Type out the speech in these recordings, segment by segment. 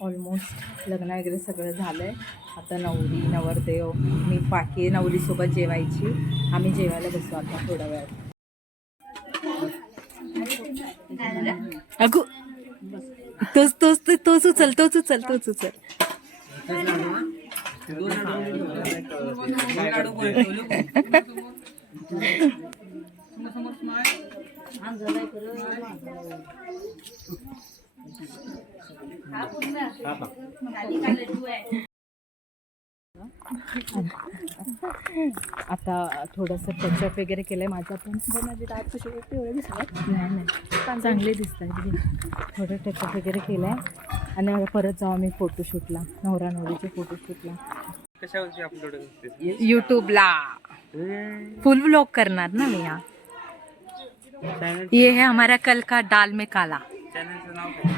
Almost लग्न वगैरे सगळं झालं आहे. आता नवरी नवरदेव मी बाकी नवरीसोबत जेवायची. आम्ही जेवायला बसू आता थोड्या वेळात. अगो तोच उचल. आता थोडंसं टचअप वगैरे केलंय माझं पण. माझे दात कसे एवढे दिसतात नाही चांगले दिसत आहेत. थोडं टचअप वगैरे केलंय आणि परत जाऊ आम्ही फोटोशूटला, नवरा नवरीचे फोटोशूटला. कशावरती अपलोड यूट्यूबला फुल व्लॉग करणार ना मी. ये है हमारा कल का दाल में काला. चॅनलचं नाव काय?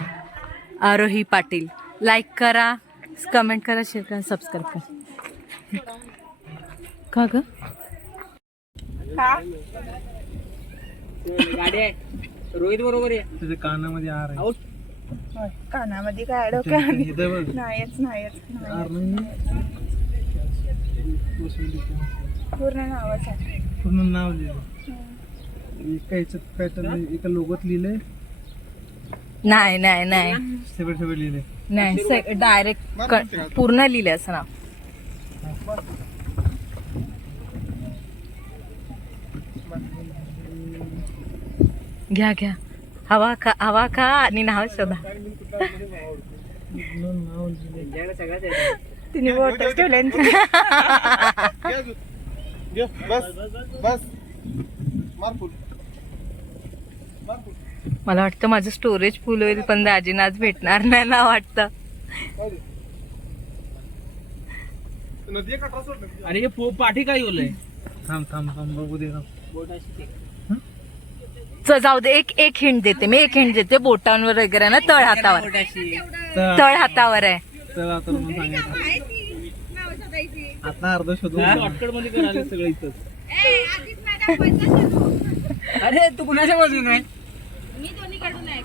आरोही पाटील. लाईक करा, कमेंट करा, शेअर करा, सबस्क्राईब करा. का ग गाडी आहे रोहित बरोबर आहे. तुझ्या कानामध्ये आर आहे. कानामध्ये काय डोक्यामध्ये नाहीच पूर्ण नावच आहे. पूर्ण नाव लिहिलं. एका ह्याच्यात पॅटर्न एका लोगोत लिहिलंय. नाही सेपरेट लिहिलंय. नाही डायरेक्ट पूर्ण लिहिलंय असं नाव. घ्या हवा खा आणि नाव शोधा. नाव लिहिलंय. सगळ्यात आहे. तिने बोटच ठेवले. बस मार फुल. मला वाटतं माझं स्टोरेज फुल होईल पण दाजींना आज भेटणार नाही ना वाटतं. अरे हे पाठी काय बोलय. थांब बघू दे. जाऊ दे. एक हिंट देते मी. बोटांवर वगैरे ना तळ हातावर आहे. तर आता म्हणून सांगायचं. आता अर्ध शोधून शॉर्टकट मध्ये करायला सगळं इथं. अरे तू कुणाच्या बाजून आहे. मी दोन्ही कडून आहे.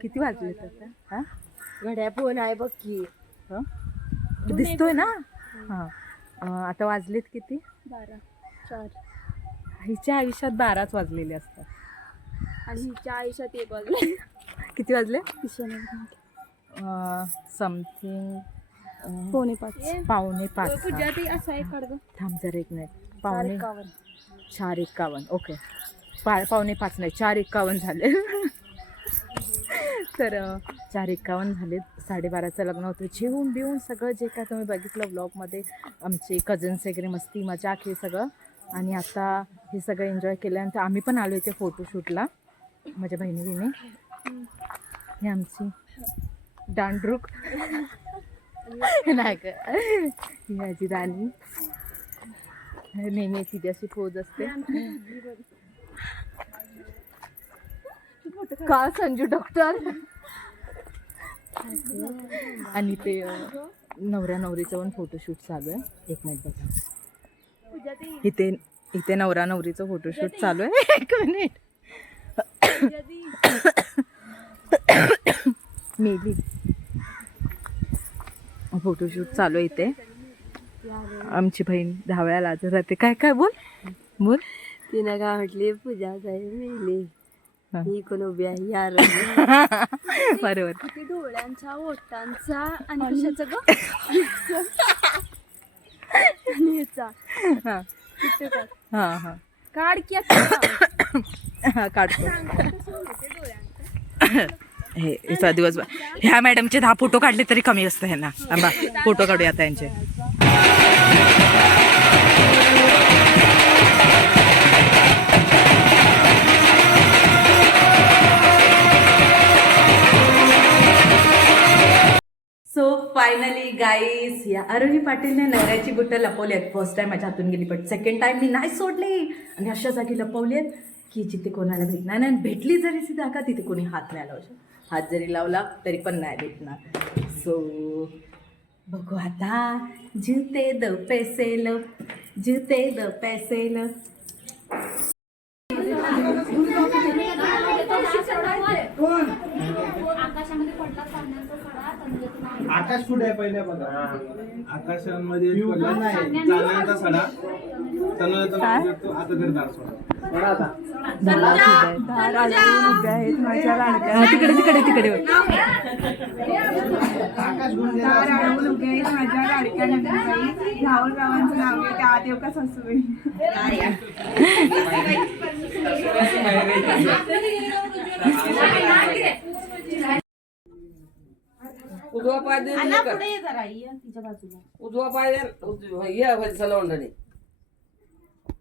किती वाजले आता? घड्या फोन आहे बघ की. दिसतोय ना. आता वाजलेत किती? 12:04. हिच्या आयुष्यात 12च वाजलेले असतात आणि हिच्या आयुष्यात 1 वाजले. किती वाजले? समथिंग 4:45. पूजा ती असं आहे खडग. थांब जरा 1 मिनिट. 4:51. ओके. 4:45 नाही 4:51 झाले. तर 4:51 झाले. 12:30चं लग्न होतं. जेवून बिवून सगळं जे काय तुम्ही बघितलं ब्लॉगमध्ये आमचे कझन्स वगैरे मस्ती मजाक हे सगळं. आणि आता हे सगळं एन्जॉय केल्यानंतर आम्ही पण आलो इथे फोटोशूटला माझ्या बहिणीने. हे आमची दांडरूक नाही का ही माझी राणी. नेहमी तिची अशी पोज असते. का संजू डॉक्टर. आणि ते नवऱ्या नवरीचं पण फोटोशूट चालू आहे. 1 मिनिट बघा. इथे नवरा नवरीचं फोटोशूट चालू आहे. 1 मिनिट. मेली. फोटोशूट चालू आहे इथे. आमची बहीण धावळ्याला लाजत राहते. काय बोल. तिने काय म्हटली पूजा साहेब मेली. ही कोण उभी आहे यार. बरोबर. किती डोळ्यांचा ओठांचा आणि कशाचा ग आणि ह्याचा. हा काढ की काढतो. हे याचा दिवसभर ह्या मॅडमचे 10 फोटो काढले तरी कमी असतं ह्यांना. फोटो काढूया आता यांचे. सो फायनली गाईस या आरोही पाटीलने नवऱ्याची बुटं लपवली. फर्स्ट टाइम माझ्या हातून गेली पण सेकंड टाइम मी नाही सोडली आणि अशा जागी लपवली की जिथे कोणाला भेटणार नाही. भेटली जरी ती जागा तिथे कोणी हात नाही लावू शकत. हात जरी लावला तरी पण नाही भेटणार. सो बघू आता. जूते दो पैसे लो. आकाश फूड आहे पहिले बघा. आकाशामध्ये पडला नाही चालण्याचा सडा आता घरी दार सोडा. तिकडे तिकडे तिकडे आकाश गुण उजवा पाय दे उजवा पाय दे ये लवंडाने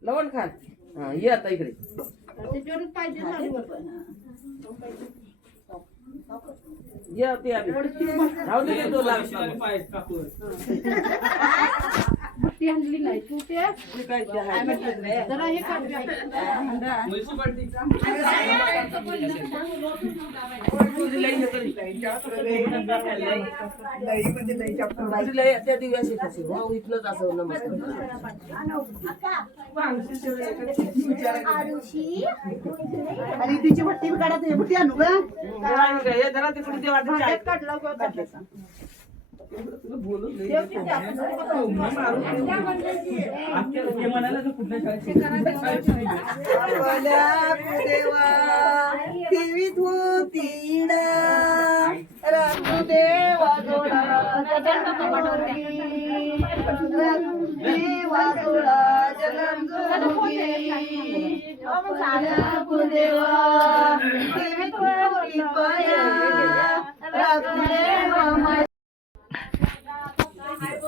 लवंड खान हा ये आता इकडे ये ते आम्ही राहू दे 2 लाख त्या दिवशी इथलंच असं आणि तिची भट्टी काढत भट्टी आणू का जरा तिकडे ते वाटत काढला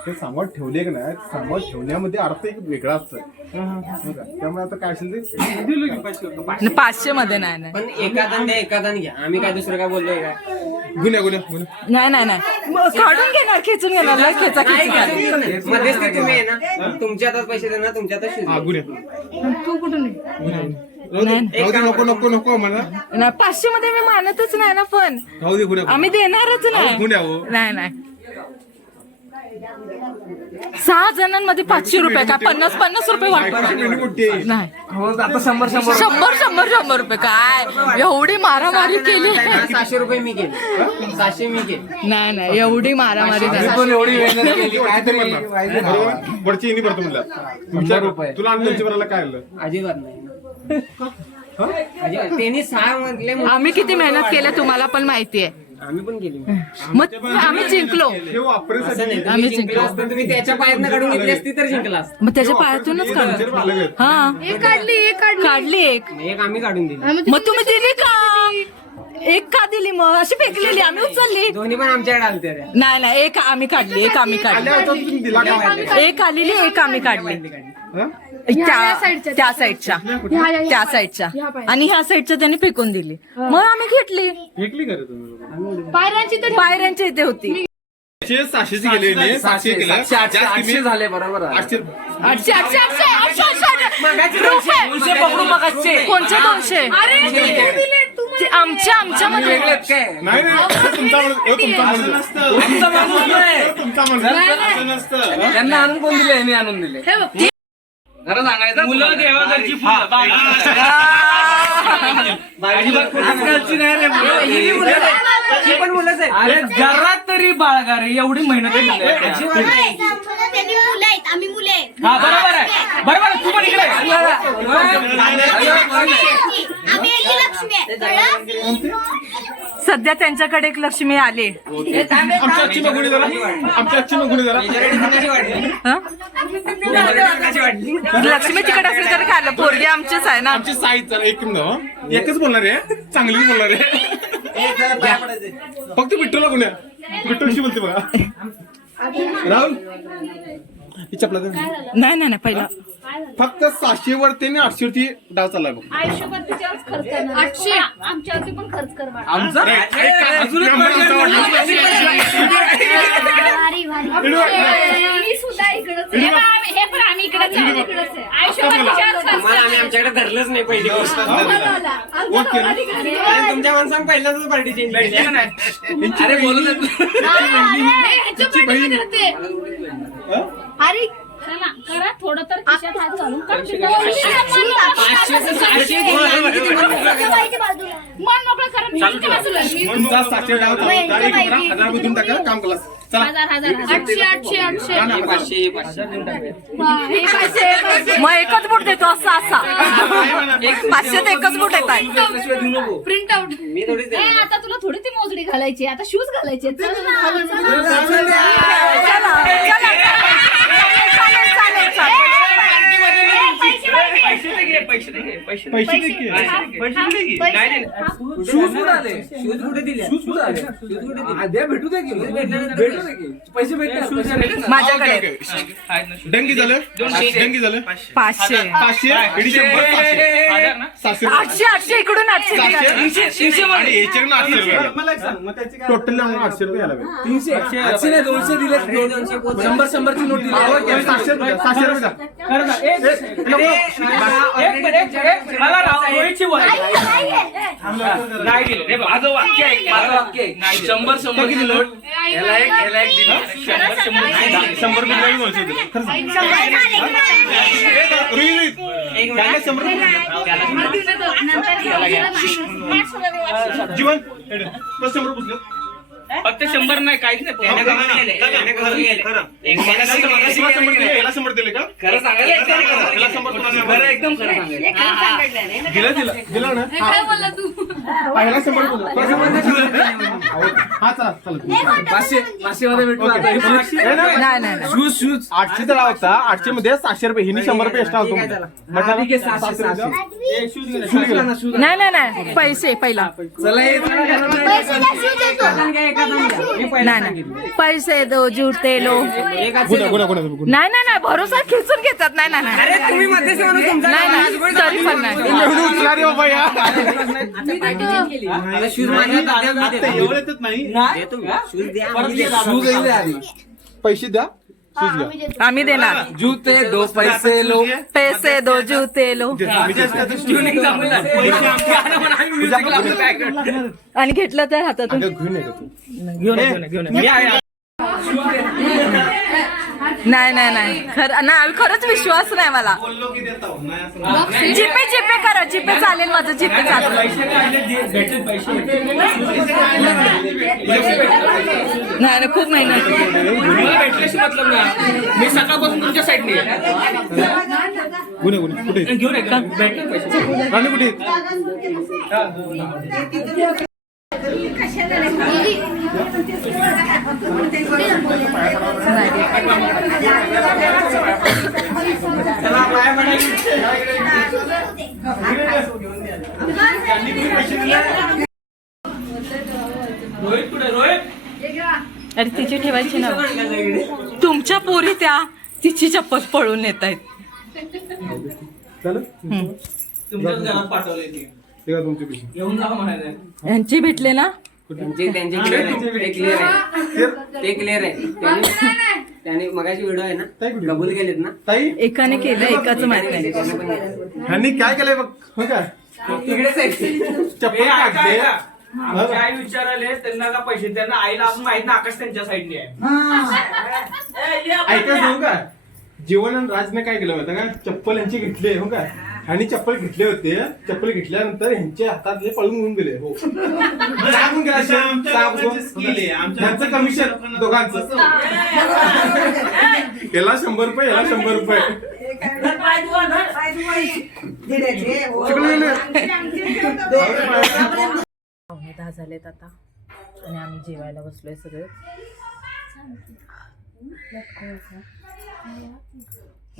ते सांभाळ ठेवले का नाही सांभाळ ठेवण्यामध्ये अर्थ एक वेगळा असतो. त्यामुळे आता काय असेल ते दिलं की 500 मध्ये नाही नाही पण एकादान द्या एकादान घ्या आम्ही काय दुसरं काय बोललोय का गुन्ह्या गुन्ह्या नाही नाही नाही काढून घेणार खेचून घेणार लय खेचा खेची कर. मध्येच ते तुम्ही आहे ना तुमच्या हातात पैसे देणार तुमच्या हातात शिजवणार. हा गुन्ह्या तू कुठून आहे? राहू दे नको नको नको मला नाही 500 मध्ये मी मानतच नाही ना पण राहू दे गुन्ह्या आम्ही देणारच नाही गुन्ह्या हो नाही नाही 6 जणांमध्ये 500 रुपये काय 50 रुपये वाटतो नाही आता 100 100 रुपये काय एवढी मारामारी केली 700 रुपये मी केले 700 मी केले नाही नाही एवढी मारामारी झाली. वरची इनी भरतो म्हणला तुमच्या तुला आणि त्यांच्या भरायला काय आलं अजिबात नाही अजिबात त्यांनी 6 म्हटले आम्ही किती मेहनत केल्या तुम्हाला पण माहिती आहे आम्ही पण केली मग आम्ही जिंकलो हे वापरायसाठी असं नाही आम्ही तुम्ही जिंकला असता तुम्ही त्याच्या पायातनं काढून घेतली असती तर जिंकला असता मग त्याच्या पायातूनच काढलो हा काढली एक एक आम्ही काढून दिली मग तुम्ही दिली का एक का दिली मग अशी फेकलेली आम्ही उचलली दोन्ही पण आमच्याकडे आलते रे. नाही नाही एक आम्ही काढली एक आम्ही काढली एक आलेली एक आम्ही काढली त्या साईडच्या आणि ह्या साईडच्या त्यांनी फेकून दिली मग आम्ही घेतली फेकली का रे तुम्ही पायऱ्यांच्या इथे होती 600 गेले नाही 600 केलं 800 झाले बरोबर आहे. 800 800 रुपये पकडू मगाचे कोणचे 200 ते आमच्यामध्ये वेगळेच काय नाही नाही तुमचा त्यांना आणून कोण दिले यांनी आणून दिले खरं सांगायचं मुलं देवाघरची आजकालची नाही रे पण मुलंच आहे अरे जरा तरी बाळगा रे एवढी मेहनत त्यांनी मुलं आहेत आम्ही मुले आहेत. हा बरोबर आहे बरोबर तू पण इकडे आम्ही एक लक्ष्मी आहे कळलं? सध्या त्यांच्याकडे एक लक्ष्मी आली आमच्या आजची बघून जरा आमच्या आजची बघून जरा हं? लक्ष्मी तिकडे असली तर खाल्लं पोरगी आमचीच आहे ना आमची साईज जरा एकच बोलणार आहे चांगलीच बोलणार आहे फक्त विठ्ठलला गुन्ह्या विठ्ठलशी बोलते बघा राहुल ही चपला दे. नाही नाही नाही पहिला फक्त 600 वरती आणि 800 वरती डाव चाललाय बघ आयुष्यभर तुझ्यावरच खर्च करणार 800 आमच्यावरती पण खर्च कर बाळा. आमचं भारी, भारी. मी सुद्धा इकडंच आहे. हे पण आम्ही इकडंच आहे, इकडंच आहे. आयुष्यभर तुझ्यावरच खर्च मला आम्ही आमच्याकडे धरलंच नाही पहिली गोष्ट आणि तुमच्या माणसांना पहिल्यांदाच पार्टी चेंज केली अरे बोलू ह्याच्या पाठीमागे होते. अरे चला करा थोडं तर खिशात हात घालून का? मन मोकळं करा. मी इथे बसलोय. मी तुमचा साक्षर गाव चालू होता. एक करा, 1000 रुपये देऊन टाका, काम करा. चला. 800 हा ना, 500. हे 500 मग एकच बुट देतो असा असा 500 ते एकच बुट येत आहे. Print out. आता तुला थोडी ती मोजडी घालायची, आता शूज घालायचे. चल ना. पैसे दे घे, पैसे दे घे, पैसे दे. पैसे दे की. शूज कुठे आले? शूज कुठे दिले? शूज कुठे आले? शूज कुठे दिले? द्या, भेटू दे की. भेटू दे की. पैसे भेटतात. माझ्याकडे आहेत ना शूज. डंगी झालं डंगी झालं 500 500 इडी 100 हजार ना? 700 800 इकडून 800 आणि याचे ना 800 रुपये टोटल 800 रुपये आला 800 नाही 200 दिले. 100 ची नोट दिली. 700 रुपये द्या. मला रोहितची बोल नाही दिले रे. माझं वाक्य आहे, माझं वाक्य आहे. नाही 100 ची नोट याला एक दिली. 100 रुपये नाही म्हणतो तुला. खरं सांग. रुई 100 रुपये जीवन बस 100 रुपये पुसलं. फक्त 100 नाही काहीच नाही. त्याने कसं केलंय? त्याने कसं केलंय? एक महिना तुला 100 दिले, याला 100 दिले का? खरं सांगायला याला 100 दिले. खरं एकदम खरं सांगायला. दिला ना काय बोलला तू? पहिला 100 दिला. हा चला चला 500 मध्ये भेटू आता. नाही नाही शूज 800 तर होता. 800 मध्ये 700 रुपये हिनी 100 रुपये एक्स्ट्रा होतो म्हटलं. ठीक आहे 700 नाही नाही पैसे पहिला चला हे नाही नाही पैसे दो जूते लो नाही नाही भरोसा खिचून घेतात. नाही नाही नाही तुम्ही मध्यस्थी म्हणून तुमचा नाही नाही तरी पण नाही उचला रे बाबा या. शूज पैसे द्या शूज घ्या. आम्ही देणार. जूते दो पैसे लो. पैसे दो जूते लो आणि घेतलं तर हातातून घेऊन ये का तू? घेऊन मी आहे. नाही नाही नाही खरं नाही खरंच विश्वास नाही मला. जीपे जीपे करा. जीपे चालेल माझं. जीपे चालेल. भेटले पैसे नाही नाही खूप मेहनत मला भेटल्याशी मतलब ना. मी सकाळपासून तुमच्या साईडने गुन्हे कुठे घेऊन एक भेटले पैसे. राणी कुठे रोहित कुठे? रोहित अरे तिची ठेवायची ना. तुमच्या पोरी त्या तिची चप्पल पळून येत आहेत. झालं तुमच्याच घरात पाठवले ते ते का तुमचे पैसे घेऊन जा म्हणायचं. यांची भेटले ना. त्यांचे क्लिअर आहे. ते क्लिअर आहे. त्याने मगाची व्हिडिओ आहे ना ताई कुठे? कबूल केलेत ना. ताई एकाने केलं एकाच माहित नाही. ह्यांनी काय केलंय बघ हो का तिकडेच आहे. चप्पल हे ऐका, काढले. ऐका. आमची आई विचाराले त्यांना का पैसे. त्यांना आईला अजून माहित ना आकाश त्यांच्या साईडने आहे. ऐका सांगू का जीवन आणि राजने काय केलं होतं का चप्पल यांचे घेतले हो का. आणि चप्पल घेतले होते. चप्पल घेतल्यानंतर ह्यांच्या हातातले पळून होऊन गेले. हो सांगून गेला त्यांचं कमिशन दोघांचं. याला 100 रुपये याला 100 रुपये. पावणे 10 झालेत आता आणि आम्ही जेवायला बसलोय सगळे.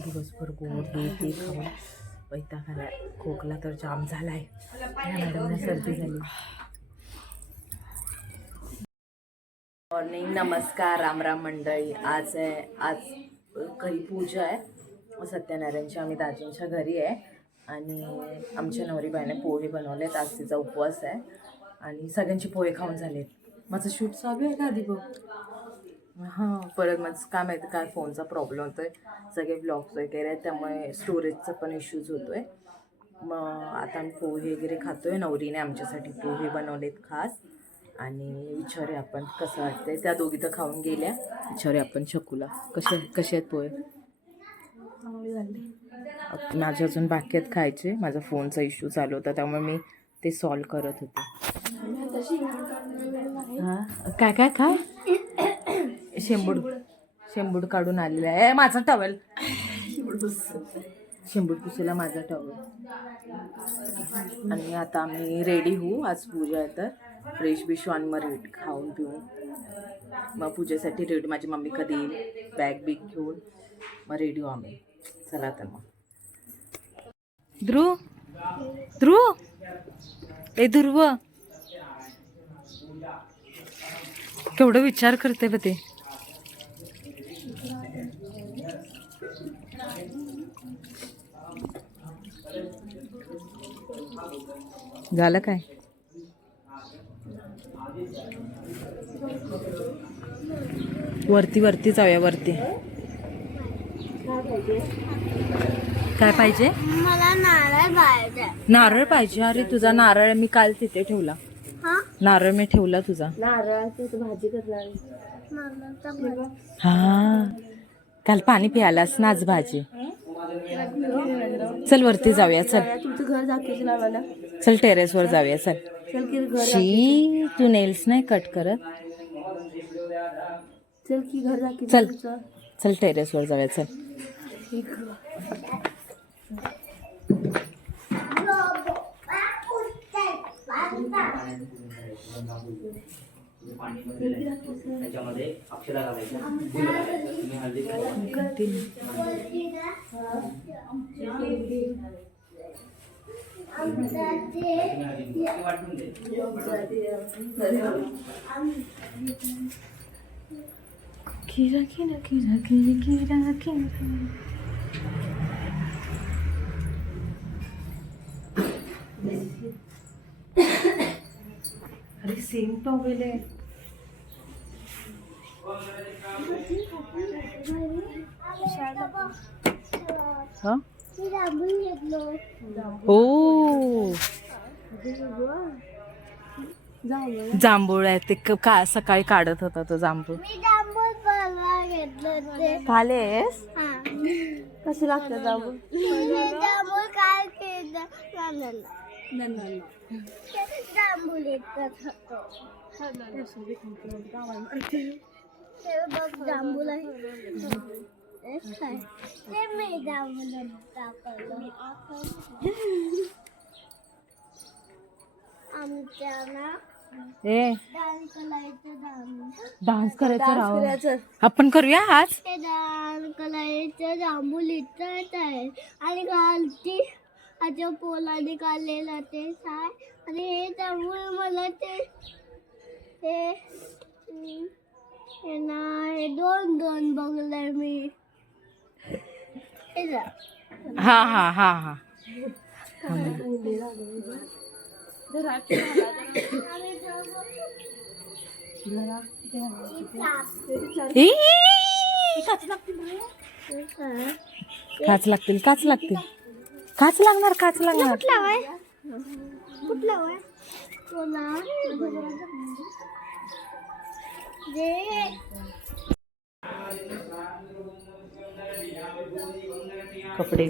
दिवसभर गोड हे ते खाऊन वैताग आलाय. खोकला तर जाम झालाय. मॅडमला सर्दी झाली. मॉर्निंग नमस्कार राम राम मंडळी. आज घरी पूजा आहे सत्यनारायणची. आम्ही दाजींच्या घरी आहे आणि आमच्या नवरीबाईने पोहे बनवलेत. आज तिचा उपवास आहे आणि सगळ्यांची पोहे खाऊन झालेत. माझं शूट चालू आहे का आधी बघ. हां परत माझं काय माहिती काय फोनचा प्रॉब्लेम होतो आहे. सगळे ब्लॉग्स वगैरे आहेत त्यामुळे स्टोरेजचा पण इश्यूज होतो आहे. मग आता आम्ही पोहे वगैरे खातो आहे. नवरीने आमच्यासाठी पोहे बनवलेत खास. आणि विचारूया आपण कसं वाटतंय. त्या दोघी तर खाऊन गेल्या. विचारूया आपण शकूला कसे आहेत पोहे. माझे अजून बाकी आहेत खायचे. माझा फोनचा इश्यू चालू होता त्यामुळे मी ते सॉल्व करत होते. हा काय काय काय शेंबूड काढून आलेला आहे. माझा टॉवेल शेंबूड पुसेला माझा टॉवेल. आणि आता आम्ही रेडी होऊ. आज पूजा आहे तर फ्रेश बिश वन मग रेड खाऊन पिऊन मग पूजेसाठी रेडी. माझी मम्मी कधी येईल बॅग बिग घेऊन मग रेडी होऊ आम्ही. चला तर मग. ध्रुव ए ध्रुव केवढं विचार करते बघ ते. झालं काय वरती जाऊया वरती. काय पाहिजे? मला नारळ पाहिजे. नारळ पाहिजे. अरे तुझा नारळ मी काल तिथे ठेवला. नारळ मी ठेवला तुझा. नारळाची भाजी करणार. हा काल पाणी प्यायलास ना आज भाजी. चल वरती जाऊया. चल तुमचं घर दाखवायचं आम्हाला. चल टेरेसवर जाऊया. चल चल की घर. शी तू नेल्स नाही कट करत. चल की घर दाखवायचं. चल चल टेरेसवर जाऊया. चल त्याच्यामध्ये अक्षरा घालायच्या. तुम्ही हळदी वाटून दे. किरा किरा किरा किरा किरा किरा. अरे सेम टॉवेल आहे. हा? ओ जांभूळ आहे ते का सकाळी काढत होता तो जांभूळ. खालेस कसं लागतं जाऊ. काय केलं जांभूळ येतात. जांभूळ आहे ते मी जांभूळ टाकलं. आमच्या ना ए डान्स करायचं जांभूळ. डान्स करायचं आपण करूया आज. ते डान्स करायचं जांभूळ इथंच आहे आणि घालती आजच्या पोलाने काढलेलं ते साय. आणि हे जांभूळ मला ते हे नाही दोन बघलंय मी. हे जा. हा हा हा हा काच लागतील काच लागणार. कुठला वय कोणा जे कपडे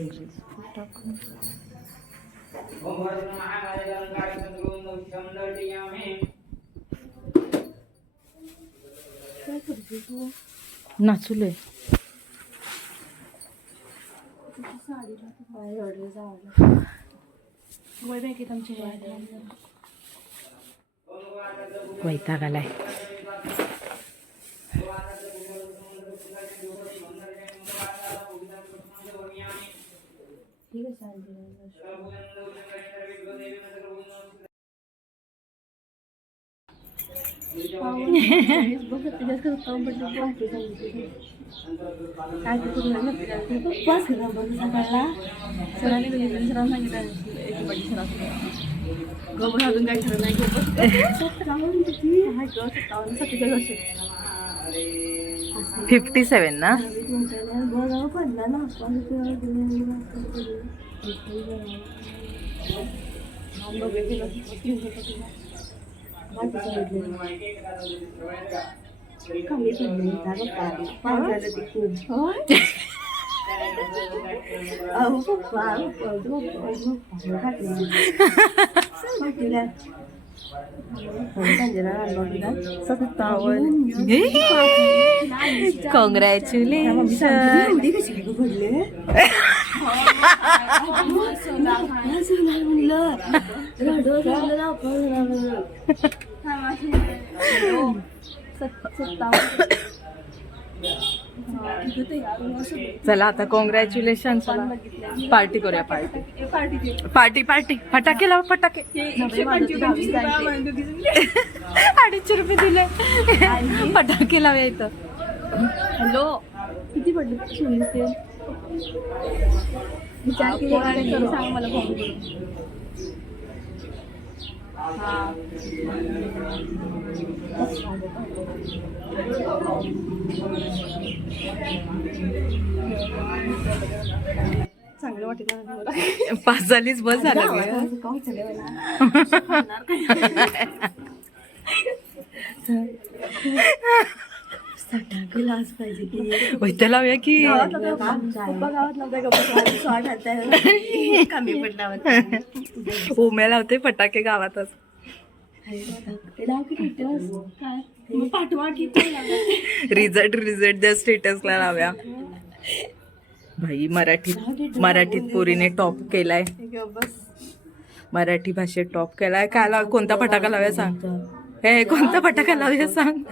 नाचुले. वैताग आलाय. अजून काही ठरलं नाही. 57 ना. पडला ना अहो पप्पा चला आता कॉंग्रॅच्युलेशन. पार्टी करूया. पार्टी फटाके लावा. फटाके 250 रुपये दिले. फटाके लावूया इथं. हॅलो किती पडले? 24 ते विचार केले सांग मला फोन करून. चांगलं वाटलं. 5 झालीच बस झालं. फटाके लाच पाहिजे की वैद्य लावूया की. पप्पा गावात नव्हता का? शॉर्ट आता कमी पडला. उम्या लावते फटाके गावातच. पाठवा की रिझल्ट द्या स्टेटसला लाव्या. भाई मराठीत पोरीने टॉप केलाय. मराठी भाषेत टॉप केलाय. काय लाव? कोणता फटाका लावूया सांग. हे कोणता फटाका लावूया सांग.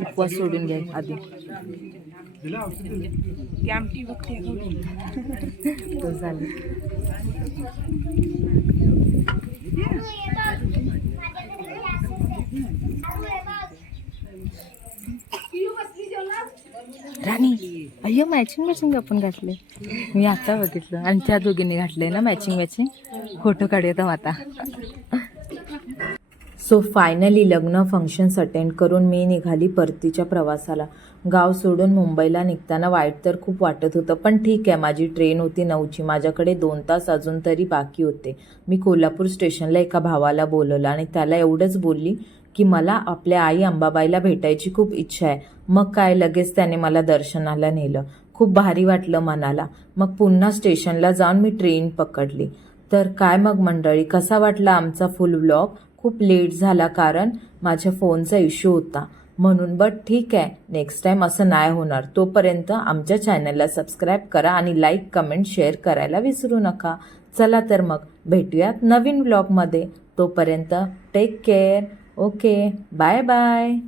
उपवास सोडून घ्या आधी. तो झालं. राणी अय्यो मॅचिंग आपण घातले. मी आता बघितलं आणि त्या दोघींनी घातले ना मॅचिंग. फोटो काढूया आता. सो फायनली लग्न फंक्शन्स अटेंड करून मी निघाली परतीच्या प्रवासाला. गाव सोडून मुंबईला निघताना वाईट तर खूप वाटत होतं, पण ठीक आहे, माझी ट्रेन होती 9ची. माझ्याकडे 2 तास अजून तरी बाकी होते. मी कोल्हापूर स्टेशनला एका भावाला बोलवलं आणि त्याला एवढंच बोलली की मला आपल्या आई अंबाबाईला भेटायची खूप इच्छा आहे. मग काय, लगेच त्याने मला दर्शनाला नेलं. खूप भारी वाटलं मनाला. मग पुन्हा स्टेशनला जाऊन मी ट्रेन पकडली. तर काय मग मंडळी, कसा वाटला आमचा फुल व्लॉग? खूप लेट झाला कारण माझ्या फोनचा इश्यू होता म्हणून, बट ठीक आहे, नेक्स्ट टाइम असं नाही होणार. तोपर्यंत आमच्या चॅनलला सबस्क्राईब करा आणि लाईक, कमेंट, शेअर करायला विसरू नका. चला तर मग भेटूयात नवीन व्लॉगमध्ये. तोपर्यंत take care. Okay, bye bye.